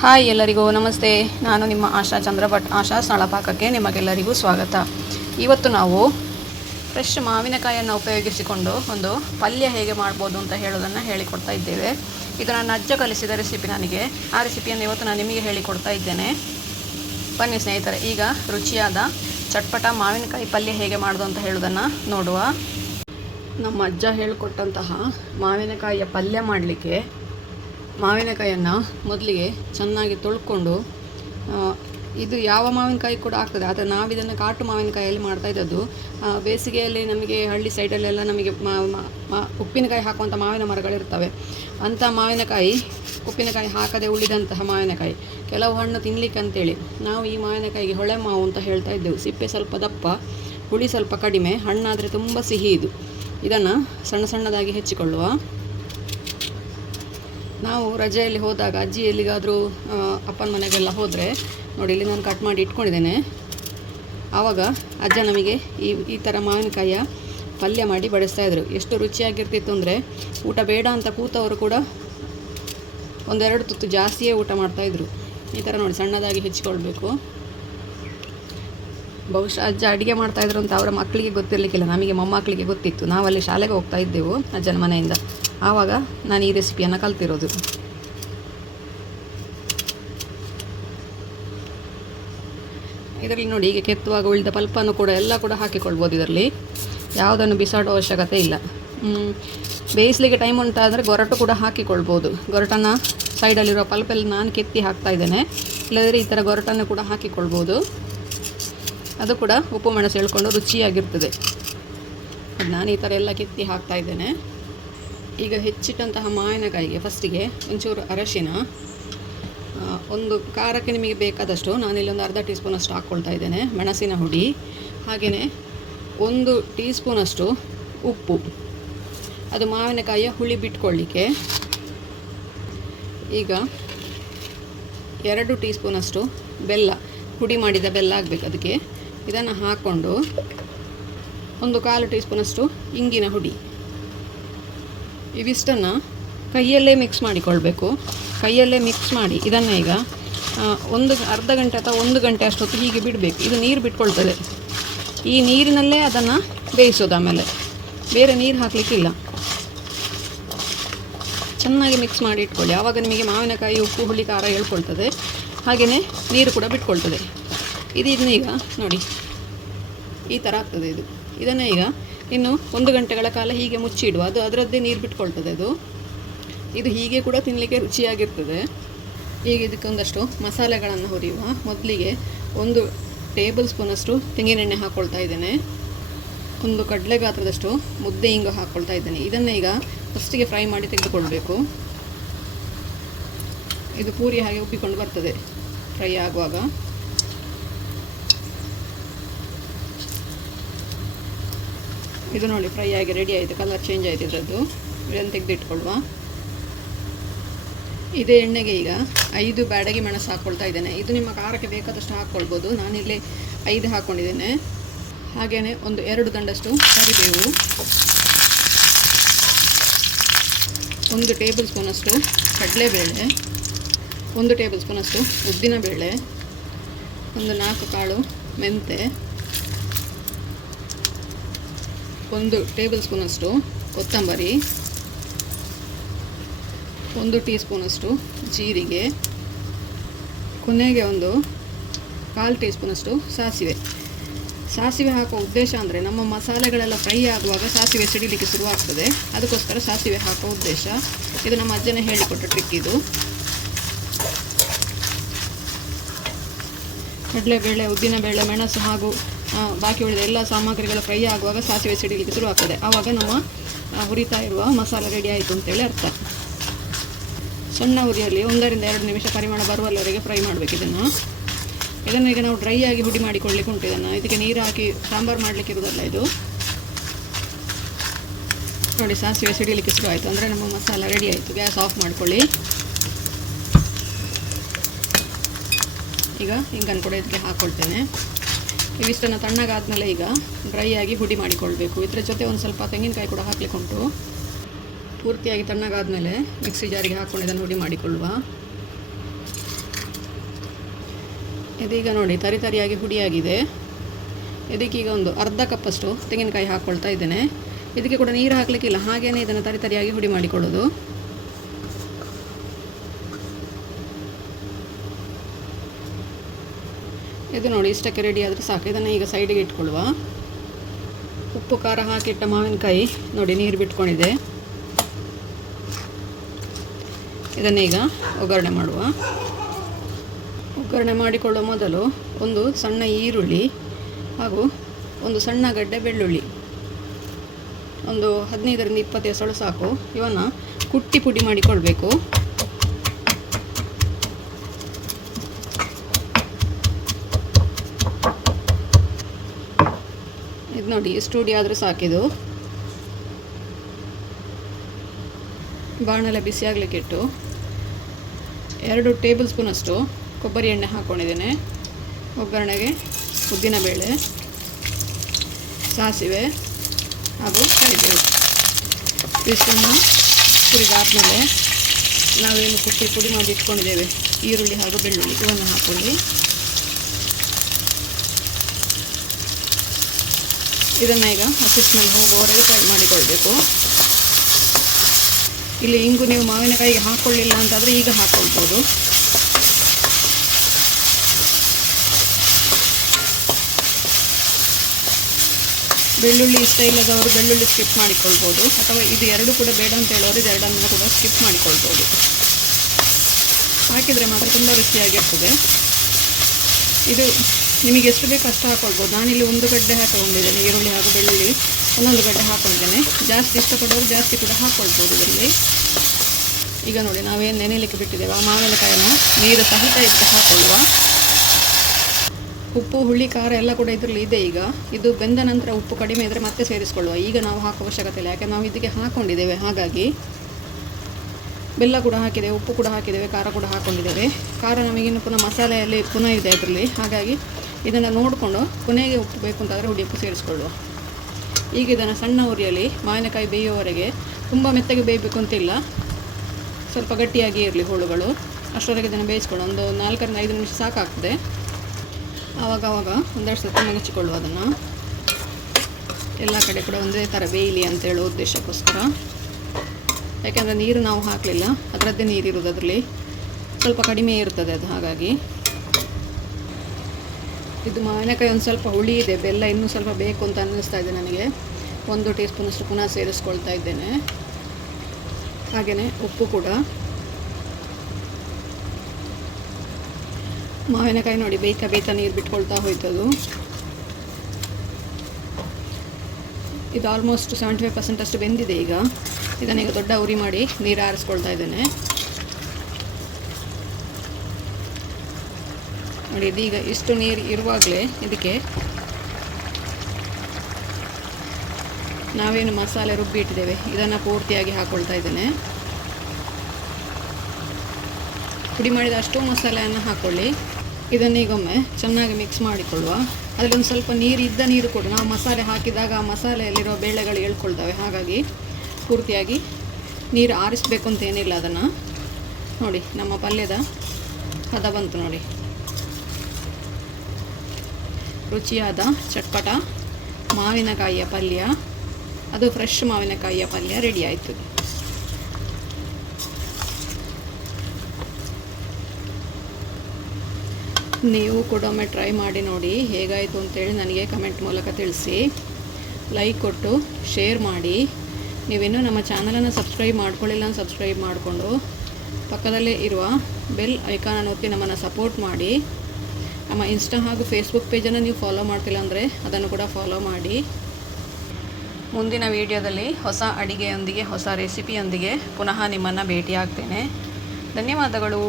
Hi ಎಲ್ಲರಿಗೂ ನಮಸ್ತೆ. ನಾನು ನಿಮ್ಮ ಆಶಾ ಚಂದ್ರಭಟ್. ಆಶಾ ಸ್ಥಳಪಾಕಕ್ಕೆ ನಿಮಗೆಲ್ಲರಿಗೂ ಸ್ವಾಗತ. ಇವತ್ತು ನಾವು ಫ್ರೆಶ್ ಮಾವಿನಕಾಯಿಯನ್ನು ಉಪಯೋಗಿಸಿಕೊಂಡು ಒಂದು ಪಲ್ಯ ಹೇಗೆ ಮಾಡ್ಬೋದು ಅಂತ ಹೇಳೋದನ್ನು ಹೇಳಿಕೊಡ್ತಾ ಇದ್ದೇವೆ. ಇದು ನನ್ನ ಅಜ್ಜ ಕಲಿಸಿದ ರೆಸಿಪಿ ನನಗೆ. ಆ ರೆಸಿಪಿಯನ್ನು ಇವತ್ತು ನಾನು ನಿಮಗೆ ಹೇಳಿಕೊಡ್ತಾ ಇದ್ದೇನೆ. ಬನ್ನಿ ಸ್ನೇಹಿತರೆ, ಈಗ ರುಚಿಯಾದ ಚಟ್ಪಟ ಮಾವಿನಕಾಯಿ ಪಲ್ಯ ಹೇಗೆ ಮಾಡೋದು ಅಂತ ಹೇಳೋದನ್ನು ನೋಡುವ. ನಮ್ಮ ಅಜ್ಜ ಹೇಳಿಕೊಟ್ಟಂತಹ ಮಾವಿನಕಾಯಿಯ ಪಲ್ಯ ಮಾಡಲಿಕ್ಕೆ ಮಾವಿನಕಾಯಿಯನ್ನು ಮೊದಲಿಗೆ ಚೆನ್ನಾಗಿ ತೊಳ್ಕೊಂಡು, ಇದು ಯಾವ ಮಾವಿನಕಾಯಿ ಕೂಡ ಆಗ್ತದೆ, ಆದರೆ ನಾವಿದನ್ನು ಕಾಟು ಮಾವಿನಕಾಯಲ್ಲಿ ಮಾಡ್ತಾ ಇದ್ದದ್ದು. ಬೇಸಿಗೆಯಲ್ಲಿ ನಮಗೆ ಹಳ್ಳಿ ಸೈಡಲ್ಲೆಲ್ಲ ನಮಗೆ ಉಪ್ಪಿನಕಾಯಿ ಹಾಕುವಂಥ ಮಾವಿನ ಮರಗಳಿರ್ತವೆ. ಅಂಥ ಮಾವಿನಕಾಯಿ, ಉಪ್ಪಿನಕಾಯಿ ಹಾಕದೆ ಉಳಿದಂತಹ ಮಾವಿನಕಾಯಿ, ಕೆಲವು ಹಣ್ಣು ತಿನ್ನಲಿಕ್ಕೆ ಅಂತೇಳಿ ನಾವು ಈ ಮಾವಿನಕಾಯಿಗೆ ಹೊಳೆ ಮಾವು ಅಂತ ಹೇಳ್ತಾ ಇದ್ದೆವು. ಸಿಪ್ಪೆ ಸ್ವಲ್ಪ ದಪ್ಪ, ಹುಳಿ ಸ್ವಲ್ಪ ಕಡಿಮೆ, ಹಣ್ಣಾದರೆ ತುಂಬ ಸಿಹಿ. ಇದನ್ನು ಸಣ್ಣ ಸಣ್ಣದಾಗಿ ಹೆಚ್ಚಿಕೊಳ್ಳುವ. ನಾವು ರಜೆಯಲ್ಲಿ ಹೋದಾಗ ಅಜ್ಜಿ ಎಲ್ಲಿಗಾದರೂ ಅಪ್ಪನ ಮನೆಗೆಲ್ಲ ಹೋದರೆ ನೋಡಿ, ಇಲ್ಲಿ ನಾನು ಕಟ್ ಮಾಡಿ ಇಟ್ಕೊಂಡಿದ್ದೇನೆ. ಆವಾಗ ಅಜ್ಜ ನಮಗೆ ಈ ಥರ ಮಾವಿನಕಾಯಿಯ ಪಲ್ಯ ಮಾಡಿ ಬಡಿಸ್ತಾಯಿದ್ರು. ಎಷ್ಟು ರುಚಿಯಾಗಿರ್ತಿತ್ತು ಅಂದರೆ, ಊಟ ಬೇಡ ಅಂತ ಕೂತವರು ಕೂಡ ಒಂದೆರಡು ತುತ್ತು ಜಾಸ್ತಿಯೇ ಊಟ ಮಾಡ್ತಾಯಿದ್ರು. ಈ ಥರ ನೋಡಿ ಸಣ್ಣದಾಗಿ ಹೆಚ್ಚಿಕೊಳ್ಬೇಕು. ಬಹುಶಃ ಅಜ್ಜ ಅಡುಗೆ ಮಾಡ್ತಾಯಿದ್ರು ಅಂತ ಅವರ ಮಕ್ಕಳಿಗೆ ಗೊತ್ತಿರಲಿಕ್ಕಿಲ್ಲ, ನಮಗೆ ಮೊಮ್ಮಕ್ಕಳಿಗೆ ಗೊತ್ತಿತ್ತು. ನಾವಲ್ಲಿ ಶಾಲೆಗೆ ಹೋಗ್ತಾ ಇದ್ದೆವು ಅಜ್ಜನ ಮನೆಯಿಂದ. ಆವಾಗ ನಾನು ಈ ರೆಸಿಪಿಯನ್ನು ಕಲ್ತಿರೋದು. ಇದರಲ್ಲಿ ನೋಡಿ, ಈಗ ಕೆತ್ತುವಾಗ ಉಳಿದ ಪಲ್ಪನ್ನು ಕೂಡ ಎಲ್ಲ ಕೂಡ ಹಾಕಿಕೊಳ್ಬೋದು. ಇದರಲ್ಲಿ ಯಾವುದನ್ನು ಬಿಸಾಡೋ ಅವಶ್ಯಕತೆ ಇಲ್ಲ. ಬೇಯಿಸಲಿಕ್ಕೆ ಟೈಮ್ ಉಂಟಾದರೆ ಗೊರಟು ಕೂಡ ಹಾಕಿಕೊಳ್ಬೋದು. ಗೊರಟನ್ನು ಸೈಡಲ್ಲಿರೋ ಪಲ್ಪೆಲ್ಲ ನಾನು ಕೆತ್ತಿ ಹಾಕ್ತಾಯಿದ್ದೇನೆ. ಇಲ್ಲದಿದ್ದರೆ ಈ ಥರ ಗೊರಟನ್ನು ಕೂಡ ಹಾಕಿಕೊಳ್ಬೋದು. ಅದು ಕೂಡ ಉಪ್ಪು ಮೆಣಸು ಹೇಳ್ಕೊಂಡು ರುಚಿಯಾಗಿರ್ತದೆ. ನಾನು ಈ ಥರ ಎಲ್ಲ ಕೆತ್ತಿ ಹಾಕ್ತಾಯಿದ್ದೇನೆ. ಈಗ ಹೆಚ್ಚಿಟ್ಟಂತಹ ಮಾವಿನಕಾಯಿಗೆ ಫಸ್ಟಿಗೆ ಒಂಚೂರು ಅರಶಿನ, ಒಂದು ಖಾರಕ್ಕೆ ನಿಮಗೆ ಬೇಕಾದಷ್ಟು ನಾನಿಲ್ಲಿ ಒಂದು ಅರ್ಧ ಟೀ ಸ್ಪೂನಷ್ಟು ಹಾಕ್ಕೊಳ್ತಾ ಇದ್ದೇನೆ. ಮೆಣಸಿನ ಹುಡಿ, ಹಾಗೆಯೇ 1 ಟೀ ಸ್ಪೂನಷ್ಟು ಉಪ್ಪು, ಅದು ಮಾವಿನಕಾಯಿಯ ಹುಳಿ ಬಿಟ್ಕೊಳ್ಳಿಕ್ಕೆ. ಈಗ 2 ಟೀ ಸ್ಪೂನಷ್ಟು ಬೆಲ್ಲ, ಹುಡಿ ಮಾಡಿದ ಬೆಲ್ಲ ಆಗಬೇಕು ಅದಕ್ಕೆ. ಇದನ್ನು ಹಾಕ್ಕೊಂಡು 1/4 ಟೀ ಸ್ಪೂನಷ್ಟು ಇಂಗಿನ ಹುಡಿ, ಇವಿಷ್ಟನ್ನು ಕೈಯಲ್ಲೇ ಮಿಕ್ಸ್ ಮಾಡಿಕೊಳ್ಬೇಕು. ಕೈಯಲ್ಲೇ ಮಿಕ್ಸ್ ಮಾಡಿ ಇದನ್ನು ಈಗ ಒಂದು ಅರ್ಧ ಗಂಟೆ ಅಥವಾ 1 ಗಂಟೆ ಅಷ್ಟೊತ್ತು ಹೀಗೆ ಬಿಡಬೇಕು. ಇದು ನೀರು ಬಿಟ್ಕೊಳ್ತದೆ. ಈ ನೀರಿನಲ್ಲೇ ಅದನ್ನು ಬೇಯಿಸೋದು. ಆಮೇಲೆ ಬೇರೆ ನೀರು ಹಾಕಲಿಕ್ಕಿಲ್ಲ. ಚೆನ್ನಾಗಿ ಮಿಕ್ಸ್ ಮಾಡಿ ಇಟ್ಕೊಳ್ಳಿ. ಆವಾಗ ನಿಮಗೆ ಮಾವಿನಕಾಯಿ ಉಪ್ಪು ಹುಳಿ ಖಾರ ಹೇಳ್ಕೊಳ್ತದೆ, ಹಾಗೆಯೇ ನೀರು ಕೂಡ ಬಿಟ್ಕೊಳ್ತದೆ. ಇದನ್ನೀಗ ನೋಡಿ ಈ ಥರ ಆಗ್ತದೆ. ಇದನ್ನು ಈಗ ಇನ್ನು 1 ಗಂಟೆಗಳ ಕಾಲ ಹೀಗೆ ಮುಚ್ಚಿಡುವ. ಅದು ಅದರದ್ದೇ ನೀರು ಬಿಟ್ಕೊಳ್ತದೆ. ಇದು ಹೀಗೆ ಕೂಡ ತಿನ್ನಲಿಕ್ಕೆ ರುಚಿಯಾಗಿರ್ತದೆ. ಈಗ ಇದಕ್ಕೊಂದಷ್ಟು ಮಸಾಲೆಗಳನ್ನು ಹುರಿಯುವ. ಮೊದಲಿಗೆ 1 ಟೇಬಲ್ ಸ್ಪೂನಷ್ಟು ತೆಂಗಿನೆಣ್ಣೆ ಹಾಕ್ಕೊಳ್ತಾ ಇದ್ದೇನೆ. 1 ಕಡಲೆ ಗಾತ್ರದಷ್ಟು ಮುದ್ದೆ ಇಂಗು ಹಾಕ್ಕೊಳ್ತಾ ಇದ್ದೇನೆ. ಇದನ್ನು ಈಗ ಫಸ್ಟಿಗೆ ಫ್ರೈ ಮಾಡಿ ತೆಗೆದುಕೊಳ್ಬೇಕು. ಇದು ಪೂರಿ ಹಾಗೆ ಉಬ್ಬಿಕೊಂಡು ಬರ್ತದೆ ಫ್ರೈ ಆಗುವಾಗ. ಇದು ನೋಡಿ ಫ್ರೈ ಆಗಿ ರೆಡಿ ಆಯಿತು, ಕಲರ್ ಚೇಂಜ್ ಆಯಿತು ಇದರದ್ದು. ಇದನ್ನು ತೆಗೆದಿಟ್ಕೊಳ್ಳುವ. ಇದೇ ಎಣ್ಣೆಗೆ ಈಗ 5 ಬ್ಯಾಡಗಿ ಮೆಣಸು ಹಾಕ್ಕೊಳ್ತಾ ಇದ್ದೇನೆ. ಇದು ನಿಮ್ಮ ಖಾರಕ್ಕೆ ಬೇಕಾದಷ್ಟು ಹಾಕ್ಕೊಳ್ಬೋದು. ನಾನಿಲ್ಲಿ 5 ಹಾಕ್ಕೊಂಡಿದ್ದೇನೆ. ಹಾಗೆಯೇ 2 ದಂಡಷ್ಟು ಕರಿಬೇವು, 1 ಟೇಬಲ್ ಸ್ಪೂನಷ್ಟು ಕಡಲೆಬೇಳೆ, 1 ಟೇಬಲ್ ಸ್ಪೂನಷ್ಟು ಉದ್ದಿನಬೇಳೆ, 4 ಕಾಳು ಮೆಂತೆ, 1 ಟೇಬಲ್ ಸ್ಪೂನಷ್ಟು ಕೊತ್ತಂಬರಿ, 1 ಟೀ ಸ್ಪೂನಷ್ಟು ಜೀರಿಗೆ, ಕೊನೆಗೆ 1/4 ಟೀ ಸ್ಪೂನಷ್ಟು ಸಾಸಿವೆ. ಸಾಸಿವೆ ಹಾಕೋ ಉದ್ದೇಶ ಅಂದರೆ, ನಮ್ಮ ಮಸಾಲೆಗಳೆಲ್ಲ ಫ್ರೈ ಆಗುವಾಗ ಸಾಸಿವೆ ಸಿಡಿಲಿಕ್ಕೆ ಶುರುವಾಗ್ತದೆ. ಅದಕ್ಕೋಸ್ಕರ ಸಾಸಿವೆ ಹಾಕೋ ಉದ್ದೇಶ. ಇದು ನಮ್ಮ ಅಜ್ಜನೇ ಹೇಳಿಕೊಟ್ಟ ಟ್ರಿಕ್ ಇದು. ಕಡಲೆಬೇಳೆ, ಉದ್ದಿನಬೇಳೆ, ಮೆಣಸು ಹಾಗೂ ಬಾಕಿ ಉಳಿದ ಎಲ್ಲ ಸಾಮಗ್ರಿಗಳು ಫ್ರೈ ಆಗುವಾಗ ಸಾಸಿವೆ ಸಿಡಿಲಿಕ್ಕೆ ಶುರುವಾಗ್ತದೆ. ಆವಾಗ ನಮ್ಮ ಹುರಿತಾ ಇರುವ ಮಸಾಲೆ ರೆಡಿ ಆಯಿತು ಅಂತೇಳಿ ಅರ್ಥ. ಸಣ್ಣ ಹುರಿಯಲ್ಲಿ 1 ರಿಂದ 2 ನಿಮಿಷ ಪರಿಮಾಣ ಬರುವಲ್ಲಿವರೆಗೆ ಫ್ರೈ ಮಾಡಬೇಕು. ಇದನ್ನು ಈಗ ನಾವು ಡ್ರೈ ಆಗಿ ಹುಡಿ ಮಾಡಿಕೊಳ್ಳಿಕ್ಕೆ ಉಂಟು. ಇದಕ್ಕೆ ನೀರು ಹಾಕಿ ಸಾಂಬಾರು ಮಾಡಲಿಕ್ಕೆ ಇರೋದಲ್ಲ ಇದು. ನೋಡಿ ಸಾಸಿವೆ ಸಿಡಿಲಿಕ್ಕೆ ಶುರು ಆಯಿತು ಅಂದರೆ ನಮ್ಮ ಮಸಾಲ ರೆಡಿ ಆಯಿತು. ಗ್ಯಾಸ್ ಆಫ್ ಮಾಡ್ಕೊಳ್ಳಿ. ಈಗ ಹಿಂಗನ್ನು ಕೂಡ ಇದಕ್ಕೆ ಹಾಕ್ಕೊಳ್ತೇನೆ. ಇವಿಷ್ಟನ್ನು ತಣ್ಣಗಾದ್ಮೇಲೆ ಈಗ ಡ್ರೈ ಆಗಿ ಹುಡಿ ಮಾಡಿಕೊಳ್ಬೇಕು. ಇದರ ಜೊತೆ ಒಂದು ಸ್ವಲ್ಪ ತೆಂಗಿನಕಾಯಿ ಕೂಡ ಹಾಕಲಿಕ್ಕೆ ಉಂಟು. ಪೂರ್ತಿಯಾಗಿ ತಣ್ಣಗಾದ್ಮೇಲೆ ಮಿಕ್ಸಿ ಜಾರಿಗೆ ಹಾಕ್ಕೊಂಡು ಇದನ್ನು ಹುಡಿ ಮಾಡಿಕೊಳ್ಳುವ. ಇದೀಗ ನೋಡಿ ತರಿಯಾಗಿ ಹುಡಿಯಾಗಿದೆ. ಇದಕ್ಕೀಗ ಒಂದು ಅರ್ಧ ಕಪ್ಪಷ್ಟು ತೆಂಗಿನಕಾಯಿ ಹಾಕ್ಕೊಳ್ತಾ ಇದ್ದೇನೆ. ಇದಕ್ಕೆ ಕೂಡ ನೀರು ಹಾಕಲಿಕ್ಕಿಲ್ಲ, ಹಾಗೆಯೇ ಇದನ್ನು ತರಿಯಾಗಿ ಹುಡಿ ಮಾಡಿಕೊಳ್ಳೋದು. ಇದು ನೋಡಿ ಇಷ್ಟಕ್ಕೆ ರೆಡಿ ಆದರೆ ಸಾಕು. ಇದನ್ನು ಈಗ ಸೈಡಿಗೆ ಇಟ್ಕೊಳ್ಳುವ. ಉಪ್ಪು ಖಾರ ಹಾಕಿಟ್ಟ ಮಾವಿನಕಾಯಿ ನೋಡಿ ನೀರು ಬಿಟ್ಕೊಂಡಿದೆ. ಇದನ್ನೀಗ ಒಗ್ಗರಣೆ ಮಾಡುವ. ಒಗ್ಗರಣೆ ಮಾಡಿಕೊಳ್ಳುವ ಮೊದಲು ಒಂದು ಸಣ್ಣ ಈರುಳ್ಳಿ ಹಾಗೂ ಒಂದು ಸಣ್ಣ ಗಡ್ಡೆ ಬೆಳ್ಳುಳ್ಳಿ, ಒಂದು 15ರಿಂದ 20 ಎಸಳು ಸಾಕು. ಇವನ್ನು ಕುಟ್ಟಿ ಪುಡಿ ಮಾಡಿಕೊಳ್ಬೇಕು. ಇದು ನೋಡಿ ಇಷ್ಟು ಹುಡಿ ಆದರೆ ಸಾಕಿದು. ಬಾಣಲೆ ಬಿಸಿ ಆಗಲಿಕ್ಕೆ ಇಟ್ಟು 2 ಟೇಬಲ್ ಸ್ಪೂನಷ್ಟು ಕೊಬ್ಬರಿ ಎಣ್ಣೆ ಹಾಕ್ಕೊಂಡಿದ್ದೇನೆ. ಒಗ್ಗರಣೆಗೆ ಉದ್ದಿನಬೇಳೆ, ಸಾಸಿವೆ ಹಾಗೂ ಕರಿಬೇವು ಇಷ್ಟನ್ನು ಹುರಿದಾದ್ಮೇಲೆ ನಾವೇನು ಕುಟ್ಟಿ ಪುಡಿ ಮಾಡಿ ಇಟ್ಕೊಂಡಿದ್ದೇವೆ ಈರುಳ್ಳಿ ಹಾಗೂ ಬೆಳ್ಳುಳ್ಳಿ ಇವನ್ನು ಹಾಕ್ಕೊಳ್ಳಿ. ಇದನ್ನು ಈಗ ಹಸಿ ಸ್ಮೆಲ್ ಹೋಗುವವರೆಗೆ ಫ್ರೈ ಮಾಡಿಕೊಳ್ಬೇಕು. ಇಲ್ಲಿ ಇಂಗು ನೀವು ಮಾವಿನಕಾಯಿಗೆ ಹಾಕ್ಕೊಳ್ಳಿಲ್ಲ ಅಂತಾದರೆ ಈಗ ಹಾಕ್ಕೊಳ್ಬೋದು. ಬೆಳ್ಳುಳ್ಳಿ ಇಷ್ಟ ಇಲ್ಲದವರು ಬೆಳ್ಳುಳ್ಳಿ ಸ್ಕಿಪ್ ಮಾಡಿಕೊಳ್ಬೋದು, ಅಥವಾ ಇದು ಎರಡು ಕೂಡ ಬೇಡ ಅಂತ ಹೇಳೋರು ಇದು ಎರಡನ್ನು ಕೂಡ ಸ್ಕಿಪ್ ಮಾಡಿಕೊಳ್ಬೋದು. ಹಾಕಿದರೆ ಮಾತ್ರ ತುಂಬ ರುಚಿಯಾಗಿರ್ತದೆ. ಇದು ನಿಮಗೆ ಎಷ್ಟು ಬೇಕು ಅಷ್ಟು ಹಾಕ್ಕೊಳ್ಬೋದು. ನಾನಿಲ್ಲಿ 1 ಗಡ್ಡೆ ಹಾಕೊಂಡಿದ್ದೇನೆ. ಈರುಳ್ಳಿ ಹಾಗೂ ಬೆಳ್ಳುಳ್ಳಿ 1 ಗಡ್ಡೆ ಹಾಕ್ಕೊಂಡಿದ್ದೇನೆ. ಜಾಸ್ತಿ ಇಷ್ಟಪಡೋರು ಜಾಸ್ತಿ ಕೂಡ ಹಾಕ್ಕೊಳ್ಬೋದು ಇದರಲ್ಲಿ. ಈಗ ನೋಡಿ ನಾವೇನು ನೆನೆಯಲಿಕ್ಕೆ ಬಿಟ್ಟಿದ್ದೇವೆ ಆ ಮಾವಿನಕಾಯನ್ನು ನೀರು ಸಹಿತ ಇಟ್ಟು ಹಾಕೊಳ್ಳುವ. ಉಪ್ಪು ಹುಳಿ ಖಾರ ಎಲ್ಲ ಕೂಡ ಇದರಲ್ಲಿ ಇದೆ. ಈಗ ಇದು ಬೆಂದ ನಂತರ ಉಪ್ಪು ಕಡಿಮೆ ಇದ್ದರೆ ಮತ್ತೆ ಸೇರಿಸ್ಕೊಳ್ಳುವ. ಈಗ ನಾವು ಹಾಕುವ ಅವಶ್ಯಕತೆ ಇಲ್ಲ, ಯಾಕೆ ನಾವು ಇದಕ್ಕೆ ಹಾಕ್ಕೊಂಡಿದ್ದೇವೆ. ಹಾಗಾಗಿ ಬೆಲ್ಲ ಕೂಡ ಹಾಕಿದ್ದೇವೆ, ಉಪ್ಪು ಕೂಡ ಹಾಕಿದ್ದೇವೆ, ಖಾರ ಕೂಡ ಹಾಕ್ಕೊಂಡಿದ್ದೇವೆ. ಖಾರ ನಮಗಿನ್ನು ಪುನಃ ಮಸಾಲೆಯಲ್ಲಿ ಪುನಃ ಇದೆ ಅದರಲ್ಲಿ. ಹಾಗಾಗಿ ಇದನ್ನು ನೋಡಿಕೊಂಡು ಕೊನೆಗೆ ಉಪ್ಪು ಬೇಕು ಅಂತಾದರೆ ಹುಡಿ ಉಪ್ಪು ಸೇರಿಸ್ಕೊಳ್ಳುವ. ಈಗ ಇದನ್ನು ಸಣ್ಣ ಉರಿಯಲ್ಲಿ ಮಾವಿನಕಾಯಿ ಬೇಯುವವರೆಗೆ, ತುಂಬ ಮೆತ್ತಗೆ ಬೇಯಬೇಕು ಅಂತಿಲ್ಲ, ಸ್ವಲ್ಪ ಗಟ್ಟಿಯಾಗಿ ಇರಲಿ ಹೋಳುಗಳು. ಅಷ್ಟರವರೆಗೆ ಇದನ್ನು ಬೇಯಿಸ್ಕೊಂಡು ಒಂದು 4ರಿಂದ 5 ನಿಮಿಷ ಸಾಕಾಗ್ತದೆ. ಆವಾಗ ಒಂದೆರಡು ಸರ್ತಿ ಮುಗಿಸಿಕೊಳ್ಳುವ. ಅದನ್ನು ಎಲ್ಲ ಕಡೆ ಕೂಡ ಒಂದೇ ಥರ ಬೇಯಲಿ ಅಂತೇಳೋ ಉದ್ದೇಶಕ್ಕೋಸ್ಕರ. ಯಾಕೆಂದರೆ ನೀರು ನಾವು ಹಾಕಲಿಲ್ಲ, ಅದರದ್ದೇ ನೀರಿರೋದು ಅದರಲ್ಲಿ, ಸ್ವಲ್ಪ ಕಡಿಮೆ ಇರ್ತದೆ ಅದು. ಹಾಗಾಗಿ ಇದು ಮಾವಿನಕಾಯಿ ಒಂದು ಸ್ವಲ್ಪ ಹುಳಿ ಇದೆ, ಬೆಲ್ಲ ಇನ್ನೂ ಸ್ವಲ್ಪ ಬೇಕು ಅಂತ ಅನ್ನಿಸ್ತಾ ಇದೆ ನನಗೆ. 1 ಟೀ ಸ್ಪೂನಷ್ಟು ಪುನಃ ಸೇರಿಸ್ಕೊಳ್ತಾ ಇದ್ದೇನೆ. ಹಾಗೆಯೇ ಉಪ್ಪು ಕೂಡ. ಮಾವಿನಕಾಯಿ ನೋಡಿ ಬೇಯ್ತಾ ನೀರು ಬಿಟ್ಕೊಳ್ತಾ ಹೋಯ್ತದು. ಇದು ಆಲ್ಮೋಸ್ಟ್ 75% ಅಷ್ಟು ಬೆಂದಿದೆ. ಈಗ ಇದನ್ನೀಗ ದೊಡ್ಡ ಉರಿ ಮಾಡಿ ನೀರು ಆರಿಸ್ಕೊಳ್ತಾ ಇದ್ದೇನೆ. ನೋಡಿ ಇದೀಗ ಇಷ್ಟು ನೀರು ಇರುವಾಗಲೇ ಇದಕ್ಕೆ ನಾವೇನು ಮಸಾಲೆ ರುಬ್ಬಿ ಇಟ್ಟಿದ್ದೇವೆ ಇದನ್ನು ಪೂರ್ತಿಯಾಗಿ ಹಾಕ್ಕೊಳ್ತಾ ಇದ್ದೇನೆ. ಪುಡಿ ಮಾಡಿದ ಅಷ್ಟು ಮಸಾಲೆಯನ್ನು ಹಾಕ್ಕೊಳ್ಳಿ. ಇದನ್ನೀಗೊಮ್ಮೆ ಚೆನ್ನಾಗಿ ಮಿಕ್ಸ್ ಮಾಡಿಕೊಳ್ಳುವ. ಅದರಲ್ಲೊಂದು ಸ್ವಲ್ಪ ನೀರು ಕೂಡ ನಾವು ಮಸಾಲೆ ಹಾಕಿದಾಗ ಆ ಮಸಾಲೆಯಲ್ಲಿರೋ ಬೇಳೆಗಳು ಎಳ್ಕೊಳ್ತವೆ. ಹಾಗಾಗಿ ಪೂರ್ತಿಯಾಗಿ ನೀರು ಆರಿಸಬೇಕು ಅಂತ ಏನಿಲ್ಲ. ಅದನ್ನು ನೋಡಿ ನಮ್ಮ ಪಲ್ಯದ ಹದ ಬಂತು ನೋಡಿ. ರುಚಿಯಾದ ಚಟ್ಪಟ ಮಾವಿನಕಾಯಿಯ ಪಲ್ಯ, ಅದು ಫ್ರೆಶ್ ಮಾವಿನಕಾಯಿಯ ಪಲ್ಯ ರೆಡಿ ಆಯಿತು. ನೀವು ಕೂಡ ಒಮ್ಮೆ ಟ್ರೈ ಮಾಡಿ ನೋಡಿ ಹೇಗಾಯಿತು ಅಂತೇಳಿ ನನಗೆ ಕಮೆಂಟ್ ಮೂಲಕ ತಿಳಿಸಿ. ಲೈಕ್ ಕೊಟ್ಟು ಶೇರ್ ಮಾಡಿ. ನೀವಿನ್ನೂ ನಮ್ಮ ಚಾನಲನ್ನು ಸಬ್ಸ್ಕ್ರೈಬ್ ಮಾಡ್ಕೊಳ್ಳಿಲ್ಲ ಅಂತ ಸಬ್ಸ್ಕ್ರೈಬ್ ಮಾಡಿಕೊಂಡು ಪಕ್ಕದಲ್ಲೇ ಇರುವ ಬೆಲ್ ಐಕಾನನ್ನು ಒತ್ತಿ ನಮ್ಮನ್ನು ಸಪೋರ್ಟ್ ಮಾಡಿ. ನಮ್ಮ ಇನ್ಸ್ಟಾ ಹಾಗೂ ಫೇಸ್ಬುಕ್ ಪೇಜನ್ನು ನೀವು ಫಾಲೋ ಮಾಡ್ತಿಲ್ಲ ಅಂದರೆ ಅದನ್ನು ಕೂಡ ಫಾಲೋ ಮಾಡಿ. ಮುಂದಿನ ವಿಡಿಯೋದಲ್ಲಿ ಹೊಸ ಅಡಿಗೆಯೊಂದಿಗೆ ಹೊಸ ರೆಸಿಪಿಯೊಂದಿಗೆ ಪುನಃ ನಿಮ್ಮನ್ನು ಭೇಟಿಯಾಗ್ತೇನೆ. ಧನ್ಯವಾದಗಳು.